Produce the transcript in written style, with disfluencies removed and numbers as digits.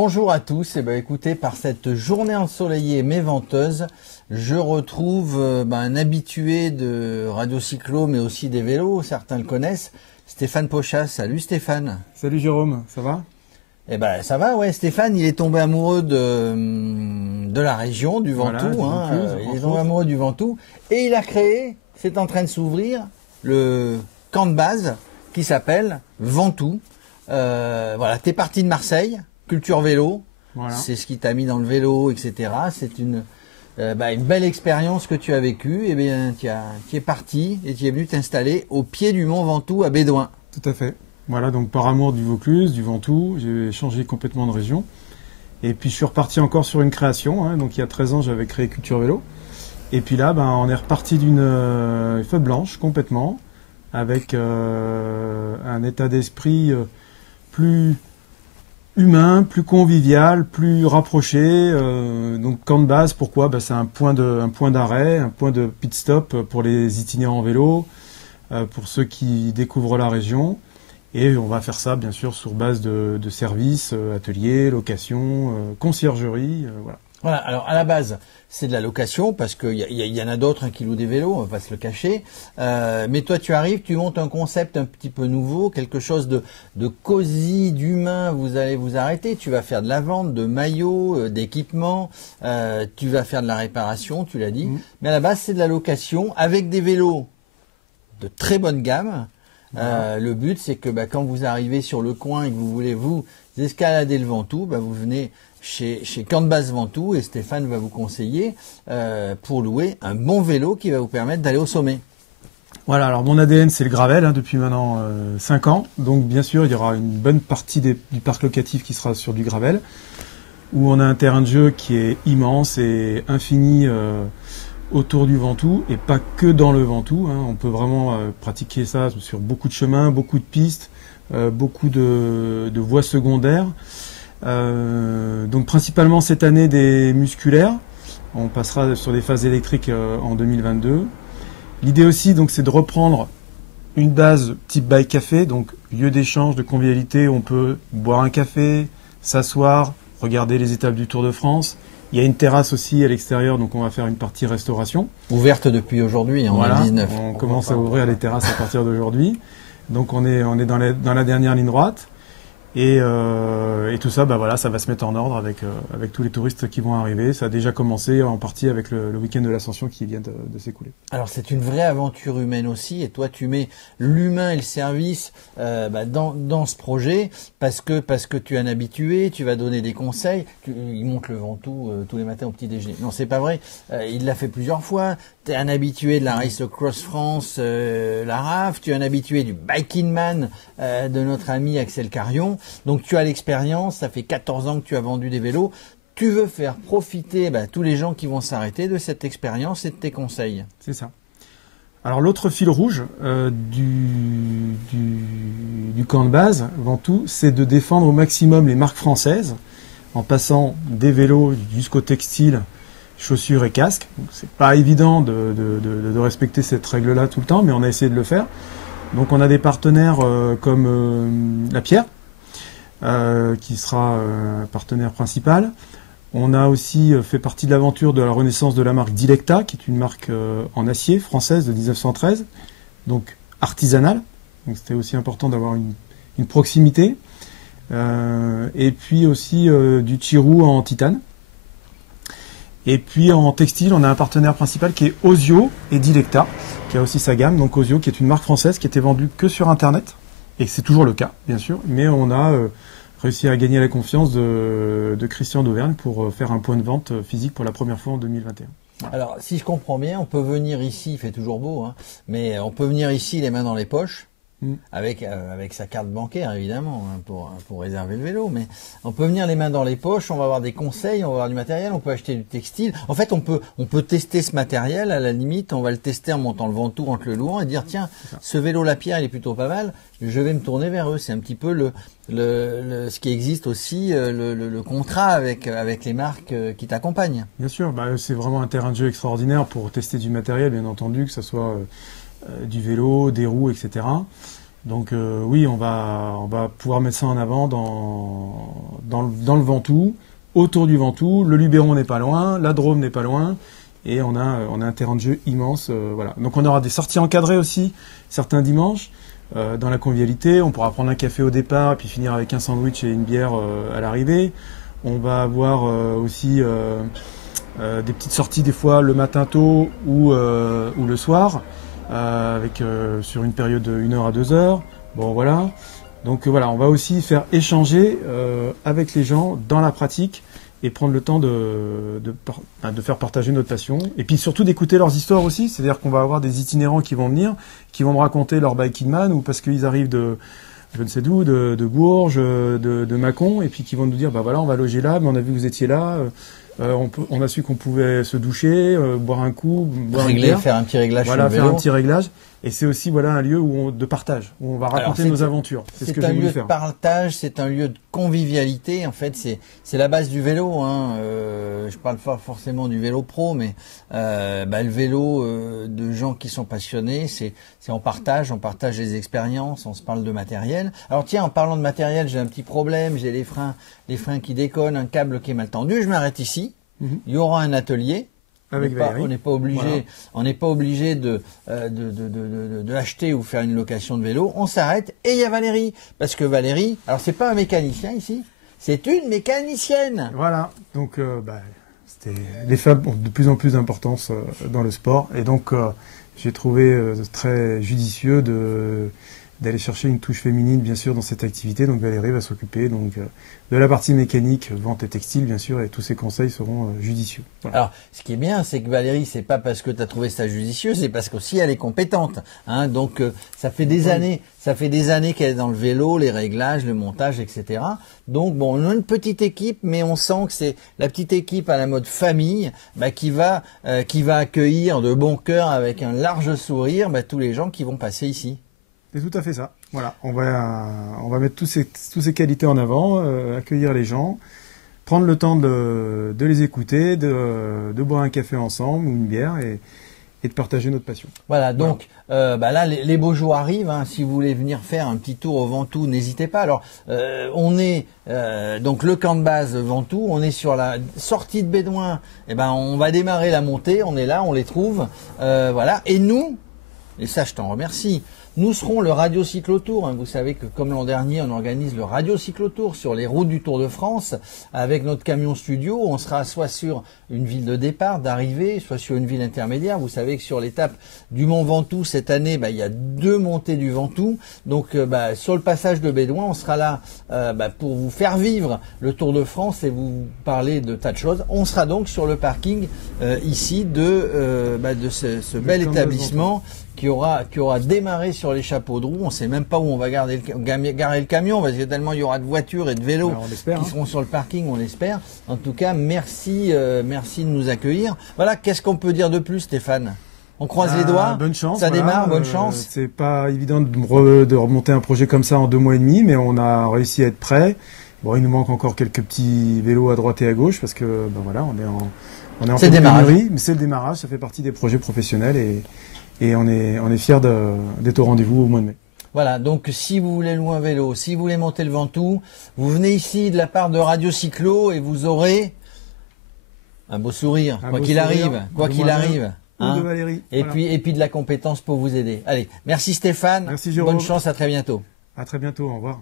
Bonjour à tous, et écoutez, par cette journée ensoleillée mais venteuse, je retrouve un habitué de Radio Cyclo mais aussi des vélos, certains le connaissent, Stéphane Pochat. Salut Stéphane. Salut Jérôme, ça va? Ça va, ouais. Stéphane, il est tombé amoureux de la région, du Ventoux, voilà, il est tombé amoureux du Ventoux et il a créé, c'est en train de s'ouvrir, le camp de base qui s'appelle Ventoux. Voilà, t'es parti de Marseille. Culture vélo, voilà. C'est ce qui t'a mis dans le vélo, etc. C'est une belle expérience que tu as vécue. Et bien, tu es parti et tu es venu t'installer au pied du mont Ventoux à Bédoin. Tout à fait. Voilà, donc par amour du Vaucluse, du Ventoux, j'ai changé complètement de région. Et puis je suis reparti encore sur une création. Donc il y a 13 ans, j'avais créé Culture Vélo. Et puis là, on est reparti d'une feuille blanche complètement, avec un état d'esprit plus humain, plus convivial, plus rapproché. Donc camp de base, pourquoi? C'est un point d'arrêt, un point de pit stop pour les itinérants en vélo, pour ceux qui découvrent la région. Et on va faire ça bien sûr sur base de services, ateliers, locations, conciergerie, voilà. Voilà, alors à la base, c'est de la location, parce qu'il y en a d'autres qui louent des vélos, on va pas se le cacher. Mais toi, tu arrives, tu montes un concept un petit peu nouveau, quelque chose de cosy, d'humain. Vous allez vous arrêter, tu vas faire de la vente de maillots, d'équipements, tu vas faire de la réparation, tu l'as dit. Mais à la base, c'est de la location avec des vélos de très bonne gamme. Voilà. Le but, c'est que quand vous arrivez sur le coin et que vous voulez vous escalader le Ventoux, vous venez chez Camp de base Ventoux et Stéphane va vous conseiller pour louer un bon vélo qui va vous permettre d'aller au sommet. Voilà, alors mon ADN c'est le gravel depuis maintenant 5 ans, donc bien sûr il y aura une bonne partie du parc locatif qui sera sur du gravel, où on a un terrain de jeu qui est immense et infini autour du Ventoux, et pas que dans le Ventoux, on peut vraiment pratiquer ça sur beaucoup de chemins, beaucoup de pistes, beaucoup de voies secondaires. Donc principalement cette année des musculaires, on passera sur des phases électriques en 2022. L'idée aussi donc c'est de reprendre une base type bike café, donc lieu d'échange, de convivialité, on peut boire un café, s'asseoir, regarder les étapes du Tour de France. Il y a une terrasse aussi à l'extérieur, donc on va faire une partie restauration. Ouverte depuis aujourd'hui, en 2019. On commence à ouvrir les terrasses à partir d'aujourd'hui. Donc on est dans la dernière ligne droite. Et tout ça, ça va se mettre en ordre avec tous les touristes qui vont arriver. Ça a déjà commencé en partie avec le week-end de l'Ascension qui vient de s'écouler. Alors c'est une vraie aventure humaine aussi, et toi tu mets l'humain et le service dans ce projet parce que tu es un habitué, tu vas donner des conseils. Il monte le Ventoux tous les matins au petit déjeuner. Non, c'est pas vrai. Il l'a fait plusieurs fois. Tu es un habitué de la Race Cross France, la RAF. Tu es un habitué du Biking Man de notre ami Axel Carion. Donc tu as l'expérience, ça fait 14 ans que tu as vendu des vélos. Tu veux faire profiter tous les gens qui vont s'arrêter de cette expérience et de tes conseils. C'est ça. Alors l'autre fil rouge du camp de base, Ventoux, c'est de défendre au maximum les marques françaises en passant des vélos jusqu'au textile, chaussures et casques. C'est pas évident de respecter cette règle-là tout le temps, mais on a essayé de le faire. Donc on a des partenaires comme La Pierre, qui sera un partenaire principal. On a aussi fait partie de l'aventure de la renaissance de la marque Dilecta, qui est une marque en acier française de 1913, donc artisanale. Donc c'était aussi important d'avoir une proximité. Et puis aussi du Chirou en titane. Et puis en textile, on a un partenaire principal qui est Ozio et Dilecta, qui a aussi sa gamme. Donc Ozio, qui est une marque française qui était vendue que sur Internet. Et c'est toujours le cas, bien sûr. Mais on a réussi à gagner la confiance de Christian d'Auvergne pour faire un point de vente physique pour la première fois en 2021. Voilà. Alors, si je comprends bien, on peut venir ici, il fait toujours beau, mais on peut venir ici les mains dans les poches, avec sa carte bancaire évidemment, pour réserver le vélo, mais on peut venir les mains dans les poches, on va avoir des conseils, on va avoir du matériel, on peut acheter du textile. En fait, on peut tester ce matériel, à la limite, on va le tester en montant le Ventoux, en le louant et dire tiens, ce vélo La Pierre, il est plutôt pas mal, je vais me tourner vers eux. C'est un petit peu ce qui existe aussi, le contrat avec les marques qui t'accompagnent. Bien sûr, c'est vraiment un terrain de jeu extraordinaire pour tester du matériel, bien entendu, que ce soit du vélo, des roues, etc. Donc oui, on va pouvoir mettre ça en avant dans le Ventoux, autour du Ventoux. Le Luberon n'est pas loin, la Drôme n'est pas loin, et on a un terrain de jeu immense. Voilà. Donc on aura des sorties encadrées aussi, certains dimanches, dans la convivialité. On pourra prendre un café au départ, et puis finir avec un sandwich et une bière à l'arrivée. On va avoir aussi des petites sorties des fois le matin tôt ou le soir. Sur une période de 1 heure à 2 heures. Bon, voilà. Donc voilà, on va aussi faire échanger avec les gens dans la pratique et prendre le temps de faire partager notre passion. Et puis surtout d'écouter leurs histoires aussi. C'est-à-dire qu'on va avoir des itinérants qui vont venir, qui vont me raconter leur biking man ou parce qu'ils arrivent de je ne sais d'où, de Bourges, de Mâcon, et puis qui vont nous dire, bah voilà, on va loger là, mais on a vu que vous étiez là. On a su qu'on pouvait se doucher, boire un coup, boire une bière. Faire un petit réglage voilà, sur le vélo. faire un petit réglage. Et c'est aussi un lieu de partage, où on va raconter nos aventures. C'est ce que j'ai voulu faire. C'est un lieu de partage, c'est un lieu de convivialité. En fait, c'est la base du vélo. Je parle pas forcément du vélo pro, mais le vélo de gens qui sont passionnés, c'est on partage les expériences, on se parle de matériel. Alors tiens, en parlant de matériel, j'ai un petit problème, j'ai les freins qui déconnent, un câble qui est mal tendu. Je m'arrête ici. Il y aura un atelier. Avec Valérie. On n'est pas obligé, de acheter ou faire une location de vélo. On s'arrête et il y a Valérie. Parce que Valérie, alors c'est pas un mécanicien ici, c'est une mécanicienne. Voilà. Donc, les femmes ont de plus en plus d'importance dans le sport. Et donc, j'ai trouvé très judicieux d'aller chercher une touche féminine, bien sûr, dans cette activité. Donc Valérie va s'occuper de la partie mécanique, vente et textile, bien sûr, et tous ses conseils seront judicieux. Voilà. Alors, ce qui est bien, c'est que Valérie, c'est pas parce que tu as trouvé ça judicieux, c'est parce qu'aussi elle est compétente. Donc, ça fait des années qu'elle est dans le vélo, les réglages, le montage, etc. Donc, bon, on a une petite équipe, mais on sent que c'est la petite équipe à la mode famille, qui va accueillir de bon cœur, avec un large sourire, tous les gens qui vont passer ici. C'est tout à fait ça. Voilà, on va mettre toutes ces qualités en avant, accueillir les gens, prendre le temps de les écouter, de boire un café ensemble ou une bière et de partager notre passion. Voilà, donc là, les beaux jours arrivent. Si vous voulez venir faire un petit tour au Ventoux, n'hésitez pas. Alors, on est donc le camp de base Ventoux, on est sur la sortie de Bédouin. On va démarrer la montée, on est là, on les trouve. Voilà, et nous, et ça je t'en remercie, nous serons le Radio Cyclotour. Vous savez que comme l'an dernier, on organise le Radio Cyclotour sur les routes du Tour de France avec notre camion studio. On sera soit sur une ville de départ, d'arrivée, soit sur une ville intermédiaire. Vous savez que sur l'étape du Mont Ventoux, cette année, il y a 2 montées du Ventoux. Donc sur le passage de Bédouin, on sera là pour vous faire vivre le Tour de France et vous parler de tas de choses. On sera donc sur le parking ici de ce bel établissement qui aura démarré sur les chapeaux de roue. On ne sait même pas où on va garer le camion, parce que tellement il y aura de voitures et de vélos qui seront sur le parking, on l'espère. En tout cas, merci de nous accueillir. Voilà, qu'est-ce qu'on peut dire de plus, Stéphane? On croise les doigts. Bonne chance. Ça démarre, bonne chance. C'est pas évident de remonter un projet comme ça en 2 mois et demi, mais on a réussi à être prêt. Bon, il nous manque encore quelques petits vélos à droite et à gauche, parce que on est en pénurie, mais c'est le démarrage, ça fait partie des projets professionnels et on est fiers d'être au rendez-vous au mois de mai. Voilà, donc si vous voulez louer un vélo, si vous voulez monter le Ventoux, vous venez ici de la part de Radio Cyclo et vous aurez un beau sourire, quoi qu'il arrive. De Valérie. Et puis de la compétence pour vous aider. Allez, merci Stéphane. Merci Jérôme. Bonne chance, à très bientôt. À très bientôt, au revoir.